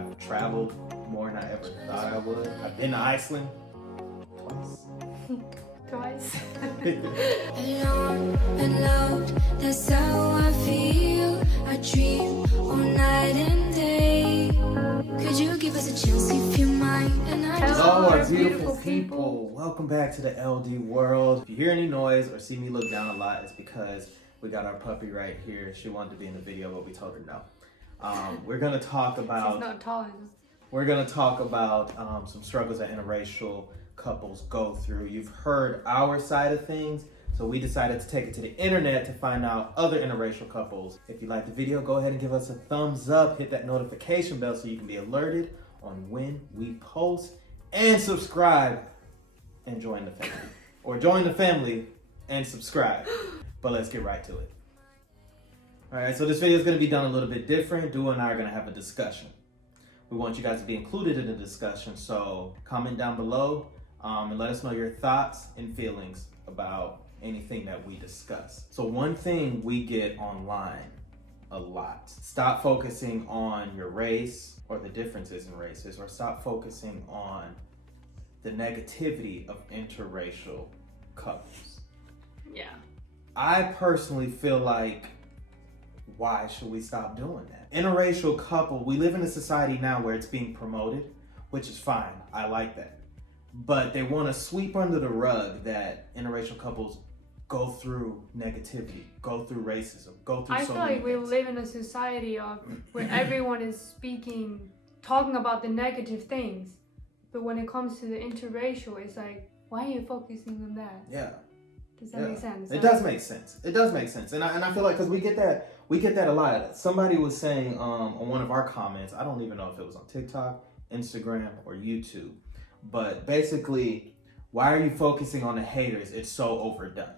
I've traveled more than I ever thought I would. I've been to Iceland twice. Alone and loved, that's how I feel. I dream all night and day. Could you give us a chance if you mind? And I Hello, our beautiful people. Welcome back to the LD world. If you hear any noise or see me look down a lot, it's because we got our puppy right here. She wanted to be in the video, but we told her no. We're gonna talk about. She's not tall enough. We're gonna talk about some struggles that interracial couples go through. You've heard our side of things, so we decided to take it to the internet to find out other interracial couples. If you like the video, go ahead and give us a thumbs up, hit that notification bell so you can be alerted on when we post, and subscribe and join the family. Or join the family and subscribe. But let's get right to it. Alright, so this video is going to be done a little bit different. Dua and I are going to have a discussion. We want you guys to be included in the discussion, so comment down below and let us know your thoughts and feelings about anything that we discuss. So one thing we get online a lot: stop focusing on your race or the differences in races, or stop focusing on the negativity of interracial couples. Yeah. I personally feel like, why should we stop doing that? Interracial couple, we live in a society now where it's being promoted, which is fine. I like that. But they want to sweep under the rug that interracial couples go through negativity, go through racism, go through I so feel many like we things. live in a society of where everyone is talking about the negative things. But when it comes to the interracial, it's like, why are you focusing on that? Yeah. Does that make sense? It does make sense. It does make sense. And I feel like, because we get that a lot. Somebody was saying on one of our comments, I don't even know if it was on TikTok, Instagram, or YouTube, but basically, why are you focusing on the haters? It's so overdone.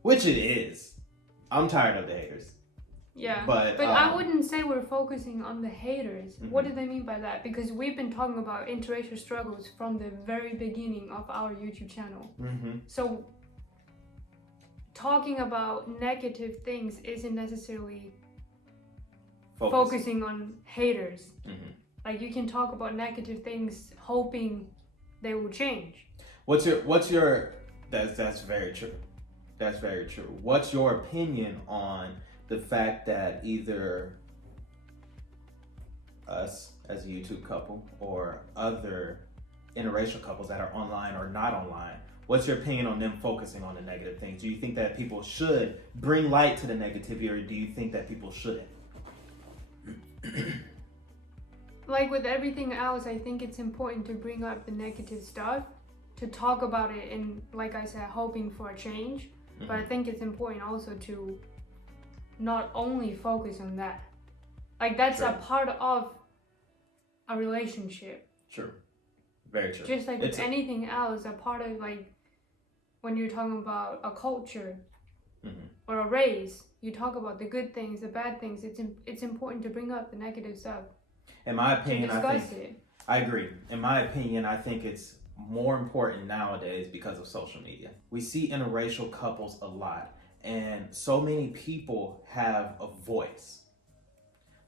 Which it is. I'm tired of the haters. Yeah. But I wouldn't say we're focusing on the haters. Mm-hmm. What do they mean by that? Because we've been talking about interracial struggles from the very beginning of our YouTube channel. Mm-hmm. So talking about negative things isn't necessarily focusing on haters. Mm-hmm. Like, you can talk about negative things hoping they will change. What's your that's very true. That's very true. What's your opinion on the fact that either us as a YouTube couple or other interracial couples that are online or not online, what's your opinion on them focusing on the negative things? Do you think that people should bring light to the negativity, or do you think that people shouldn't? Like with everything else, I think it's important to bring up the negative stuff, to talk about it, and like I said, hoping for a change. Mm-hmm. But I think it's important also to not only focus on that. Like, that's True. a part of a relationship. True. Very true. Just like with anything else, a part of, like, when you're talking about a culture mm-hmm. or a race, you talk about the good things, the bad things. It's important to bring up the negative stuff. In my opinion, I agree. In my opinion, I think it's more important nowadays because of social media. We see interracial couples a lot, and so many people have a voice.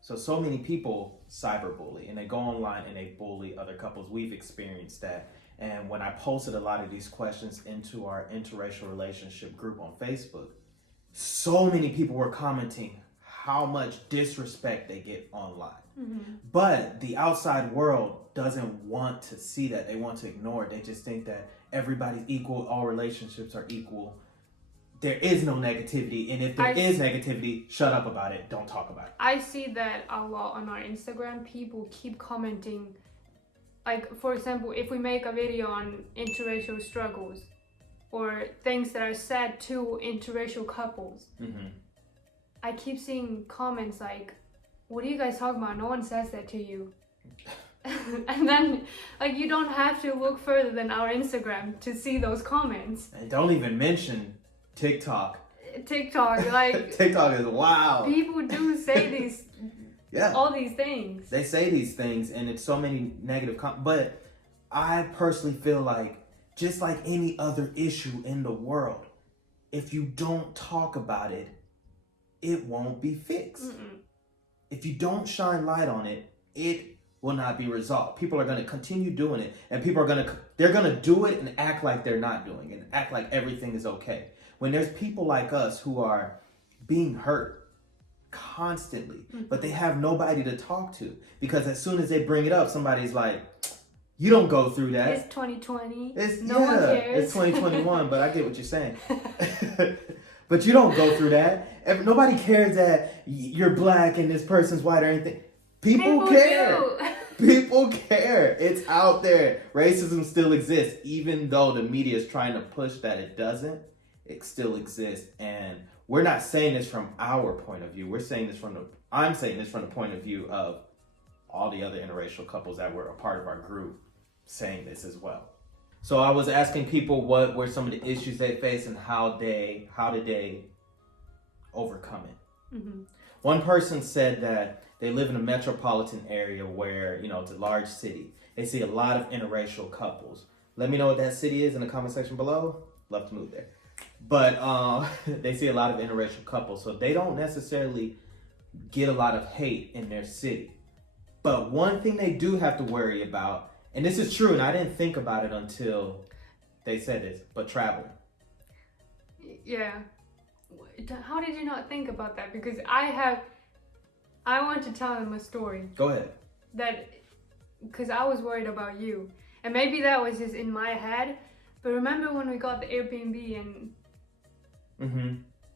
So many people cyberbully, and they go online and they bully other couples. We've experienced that. And when I posted a lot of these questions into our interracial relationship group on Facebook, so many people were commenting how much disrespect they get online. Mm-hmm. But the outside world doesn't want to see that. They want to ignore it. They just think that everybody's equal, all relationships are equal. There is no negativity, and if there is negativity, shut up about it. Don't talk about it. I see that a lot on our Instagram. People keep commenting. Like, for example, if we make a video on interracial struggles or things that are said to interracial couples, Mm-hmm. I keep seeing comments like, what are you guys talking about? No one says that to you. And then, like, you don't have to look further than our Instagram to see those comments. And don't even mention TikTok. Like, TikTok is wild. People do say all these things. They say these things, and it's so many negative but I personally feel like, just like any other issue in the world, if you don't talk about it, it won't be fixed. Mm-mm. If you don't shine light on it, it will not be resolved. People are going to continue doing it, and they're going to do it and act like they're not doing it and act like everything is okay. When there's people like us who are being hurt constantly, but they have nobody to talk to, because as soon as they bring it up, somebody's like, you don't go through that. It's 2020. No one cares. It's 2021, but I get what you're saying. But you don't go through that. Nobody cares that you're black and this person's white or anything. People care. People care. It's out there. Racism still exists, even though the media is trying to push that it doesn't. It still exists, and we're not saying this from our point of view. I'm saying this from the point of view of all the other interracial couples that were a part of our group saying this as well. So I was asking people what were some of the issues they faced and how did they overcome it. One person said that they live in a metropolitan area where, it's a large city. They see a lot of interracial couples. Let me know what that city is in the comment section below. Love to move there. But they see a lot of interracial couples, so they don't necessarily get a lot of hate in their city. But one thing they do have to worry about, and this is true, and I didn't think about it until they said this, but traveling. Yeah. How did you not think about that? Because I want to tell them a story. Go ahead. Because I was worried about you. And maybe that was just in my head. But remember when we got the Airbnb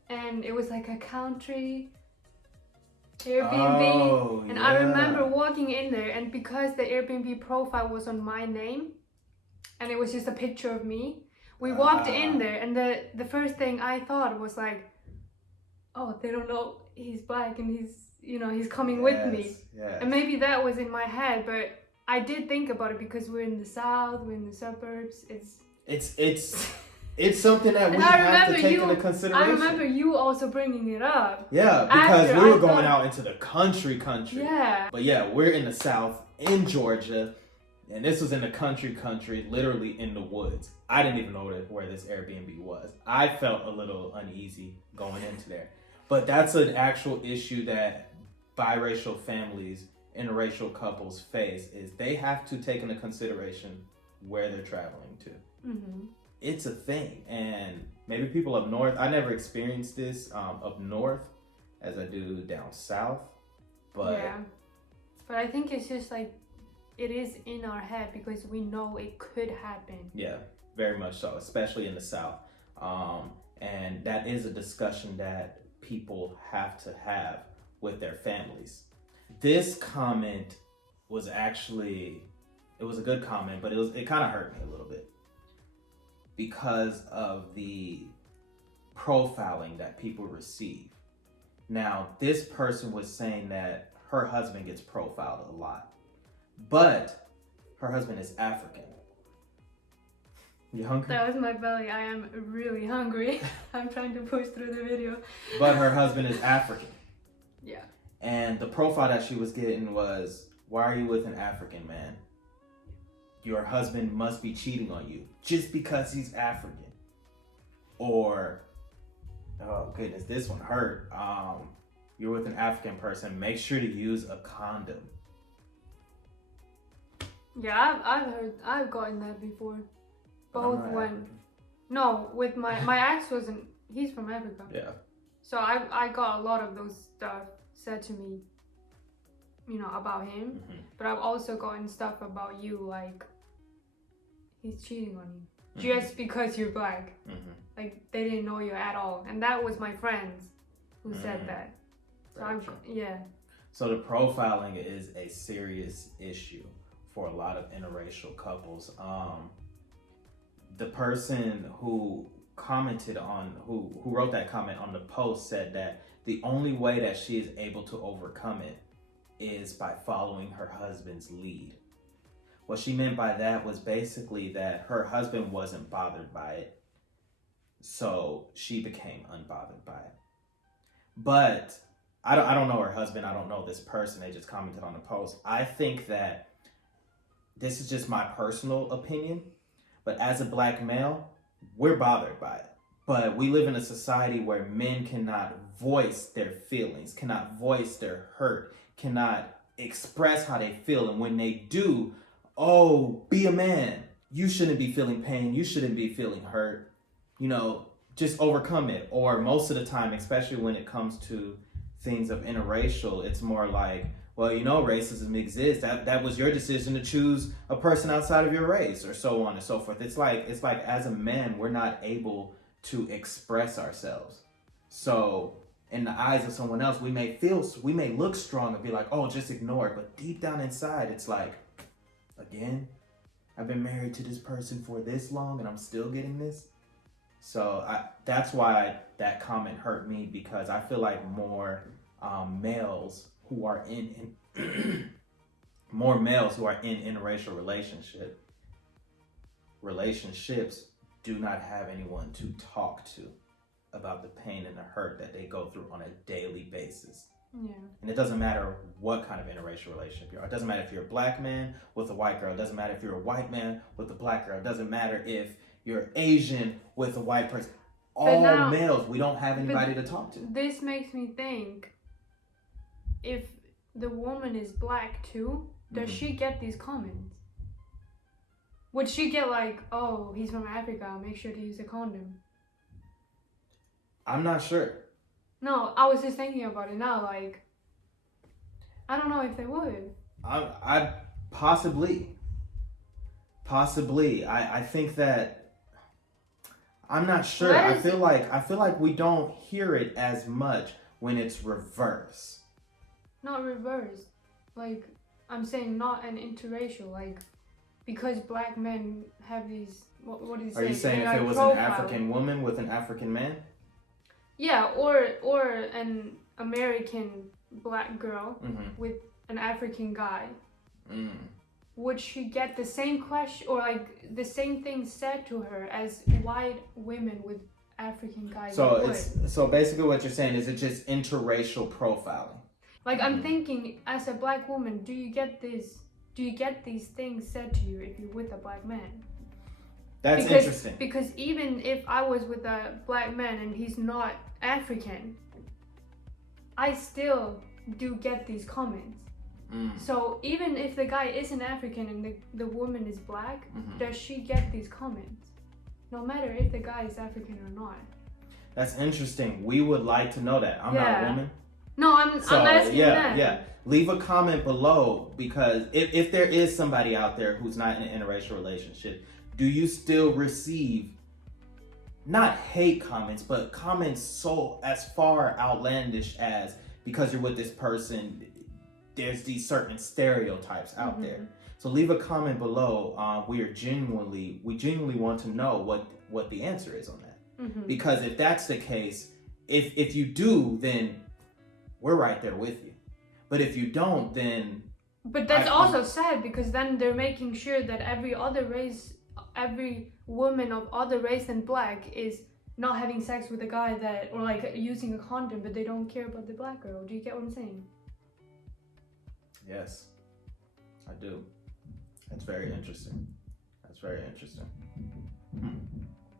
and it was like a country Airbnb, and I remember walking in there, and because the Airbnb profile was on my name and it was just a picture of me, we walked in there, and the first thing I thought was like, oh, they don't know he's black and he's coming with me. Yes. And maybe that was in my head, but I did think about it because we're in the South, we're in the suburbs. It's something that we have to take into consideration. I remember you also bringing it up. Yeah, because we were going out into the country. Yeah. But yeah, we're in the South, in Georgia, and this was in the country, literally in the woods. I didn't even know where this Airbnb was. I felt a little uneasy going into there. But that's an actual issue that biracial families, interracial couples face, is they have to take into consideration where they're traveling to. It's a thing, and maybe people up north, I never experienced this up north as I do down south, but yeah, but I think it's just like it is in our head because we know it could happen. Yeah, very much so, especially in the South, and that is a discussion that people have to have with their families. This comment was actually, it was a good comment, but it kind of hurt me a little bit, because of the profiling that people receive. Now, this person was saying that her husband gets profiled a lot, but her husband is African. You hungry? That was my belly. I am really hungry. I'm trying to push through the video. But her husband is African. Yeah. And the profile that she was getting was, why are you with an African man? Your husband must be cheating on you just because he's African. Or, oh goodness, this one hurt. You're with an African person, make sure to use a condom. Yeah, I've gotten that before. Both when, no, with my ex wasn't, he's from Africa. Yeah. So I got a lot of those stuff said to me, about him. But I've also gotten stuff about you, like, he's cheating on you just because you're black. Like, they didn't know you at all. And that was my friends who said that. So yeah. So the profiling is a serious issue for a lot of interracial couples. The person who commented on, who wrote that comment on the post, said that the only way that she is able to overcome it is by following her husband's lead. What she meant by that was basically that her husband wasn't bothered by it, so she became unbothered by it. But I don't know her husband, I don't know this person, they just commented on the post. I think that this is just my personal opinion, but as a black male, we're bothered by it. But we live in a society where men cannot voice their feelings, cannot voice their hurt, cannot express how they feel. And when they do, oh, be a man. You shouldn't be feeling pain. You shouldn't be feeling hurt. You know, just overcome it. Or most of the time, especially when it comes to things of interracial, it's more like, well, you know, racism exists. That was your decision to choose a person outside of your race, or so on and so forth. It's like as a man, we're not able to express ourselves. So in the eyes of someone else, we may look strong and be like, oh, just ignore it. But deep down inside, it's like, again, I've been married to this person for this long and I'm still getting this. So that's why that comment hurt me, because I feel like more males who are in interracial relationships do not have anyone to talk to about the pain and the hurt that they go through on a daily basis. Yeah. And it doesn't matter what kind of interracial relationship you are. It doesn't matter if you're a black man with a white girl. It doesn't matter if you're a white man with a black girl. It doesn't matter if you're Asian with a white person. All males, we don't have anybody to talk to. This makes me think, if the woman is black too, does she get these comments? Would she get like, oh, he's from Africa, make sure to use a condom? I'm not sure. No, I was just thinking about it now, like, I don't know if they would. I possibly. I think that, I'm not sure. I feel like we don't hear it as much when it's reverse. Not reverse. Like, I'm saying not an interracial, like, because black men have these, what do you say? Are you saying if it was an African woman with an African man? Yeah, or an American black girl with an African guy. Would she get the same question or like the same thing said to her as white women with African guys? So basically what you're saying is it's just interracial profiling. Like, I'm thinking, as a black woman, do you get these things said to you if you're with a black man? That's interesting. Because even if I was with a black man and he's not African, I still do get these comments. So even if the guy isn't African and the woman is black, does she get these comments? No matter if the guy is African or not. That's interesting. We would like to know that. I'm not a woman. No, I'm asking that. Yeah. Leave a comment below, because if there is somebody out there who's not in an interracial relationship, do you still receive not hate comments, but comments so as far outlandish as, because you're with this person, there's these certain stereotypes out there. So leave a comment below. We genuinely want to know what the answer is on that. Because if that's the case, if you do, then we're right there with you. But if you don't, then... But that's also sad, because then they're making sure that every woman of other race than black is not having sex with a guy that, or like using a condom, but they don't care about the black girl. Do you get what I'm saying? Yes, I do. That's very interesting.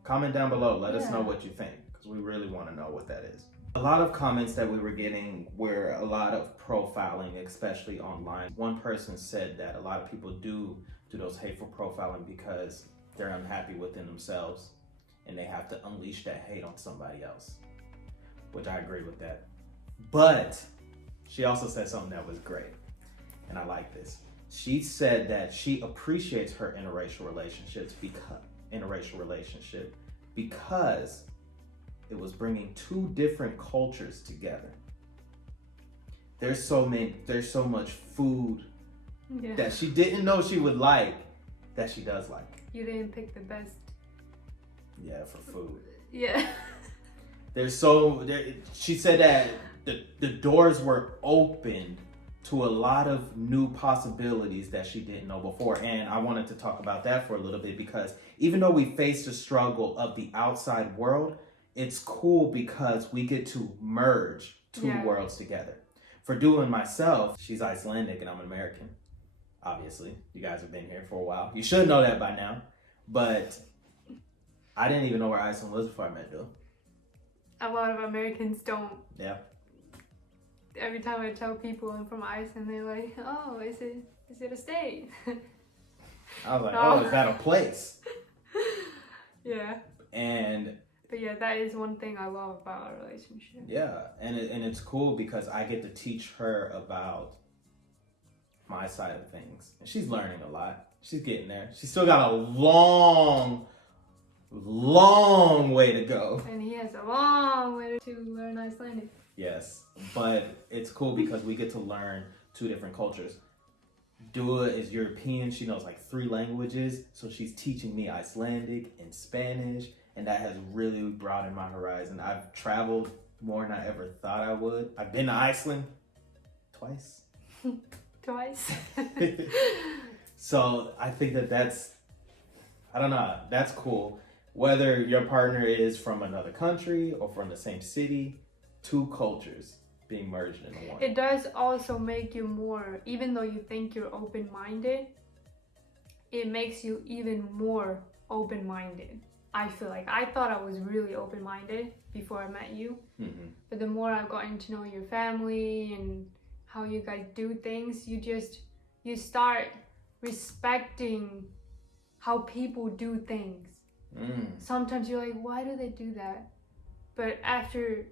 Comment down below. Let us know what you think, because we really want to know what that is. A lot of comments that we were getting were a lot of profiling, especially online. One person said that a lot of people do those hateful profiling because they're unhappy within themselves and they have to unleash that hate on somebody else, which I agree with that. But she also said something that was great, and I like this. She said that she appreciates her interracial relationship because it was bringing two different cultures together. There's so much food that she didn't know she would like, that she does like. You didn't pick the best. Yeah, for food. Yeah. She said that the doors were opened to a lot of new possibilities that she didn't know before. And I wanted to talk about that for a little bit, because even though we face the struggle of the outside world, it's cool because we get to merge two worlds together. For Dua and myself, she's Icelandic and I'm an American. Obviously, you guys have been here for a while. You should know that by now. But I didn't even know where Iceland was before I met Dua. A lot of Americans don't. Yeah. every time I tell people I'm from Iceland, they're like, "Oh, is it a state?" I was like, No. oh, is that a place? Yeah. But yeah, that is one thing I love about our relationship. Yeah, and it's cool because I get to teach her about my side of things. And she's learning a lot. She's getting there. She's still got a long way to go. And he has a long way to learn Icelandic. Yes, but it's cool because we get to learn 2 different cultures. Dua is European. She knows like 3 languages. So she's teaching me Icelandic and Spanish. And that has really broadened my horizon. I've traveled more than I ever thought I would. I've been to Iceland twice. Twice. So I think that's, I don't know, that's cool. Whether your partner is from another country or from the same city, 2 cultures being merged into one. It does also make you more, even though you think you're open-minded, it makes you even more open-minded. I feel like I thought I was really open-minded before I met you. Mm-hmm. But the more I've gotten to know your family and how you guys do things, you start respecting how people do things. Sometimes you're like, why do they do that? But after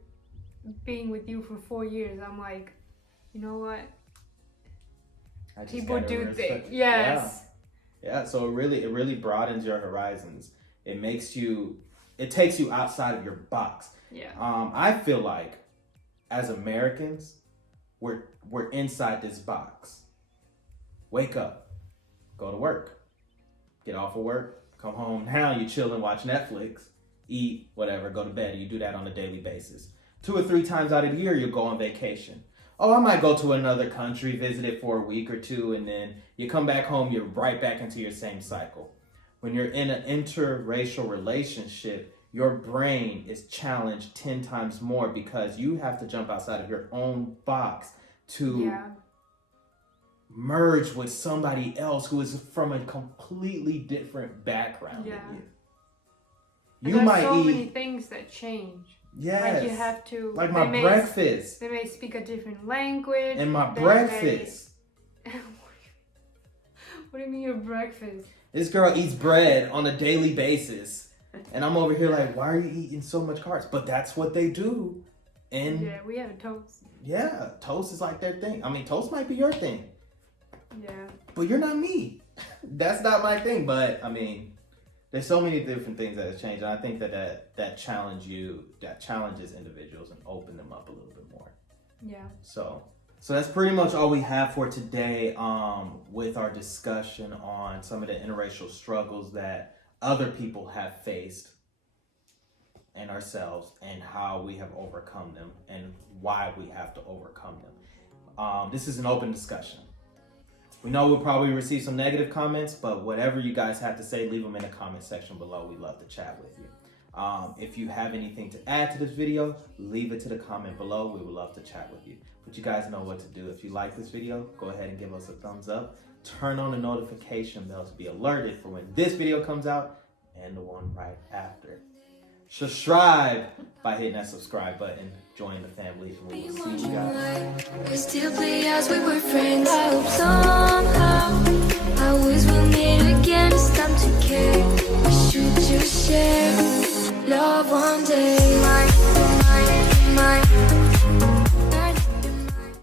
being with you for 4 years, I'm like, you know what? People do things. Yes. Yeah. So it really broadens your horizons. It takes you outside of your box. Yeah. I feel like as Americans, we're inside this box. Wake up, go to work, get off of work, come home. Now you chill and watch Netflix, eat, whatever, go to bed. You do that on a daily basis. 2 or 3 times out of the year, you'll go on vacation. Oh, I might go to another country, visit it for a week or 2, and then you come back home, you're right back into your same cycle. When you're in an interracial relationship, your brain is challenged 10 times more because you have to jump outside of your own box to merge with somebody else who is from a completely different background than you. You might so many things that change. Yes. Like you have to. Like my breakfast. They may speak a different language. And my breakfast. What do you mean your breakfast? This girl eats bread on a daily basis. And I'm over here like, why are you eating so much carbs? But that's what they do. And yeah, we have a toast. Yeah, toast is like their thing. I mean, toast might be your thing. Yeah. But you're not me. That's not my thing. But I mean, there's so many different things that have changed. And I think that challenges individuals and open them up a little bit more. Yeah. So that's pretty much all we have for today with our discussion on some of the interracial struggles that other people have faced and ourselves and how we have overcome them and why we have to overcome them. This is an open discussion. We know we'll probably receive some negative comments, but whatever you guys have to say, leave them in the comment section below. We'd love to chat with you. If you have anything to add to this video, leave it to the comment below. We would love to chat with you. But you guys know what to do. If you like this video, go ahead and give us a thumbs up. Turn on the notification bell to be alerted for when this video comes out and the one right after. Subscribe by hitting that subscribe button. Join the family and we will see you guys. We still play as we were friends. I hope somehow I always will meet again. It's time to care. We should just share love one day.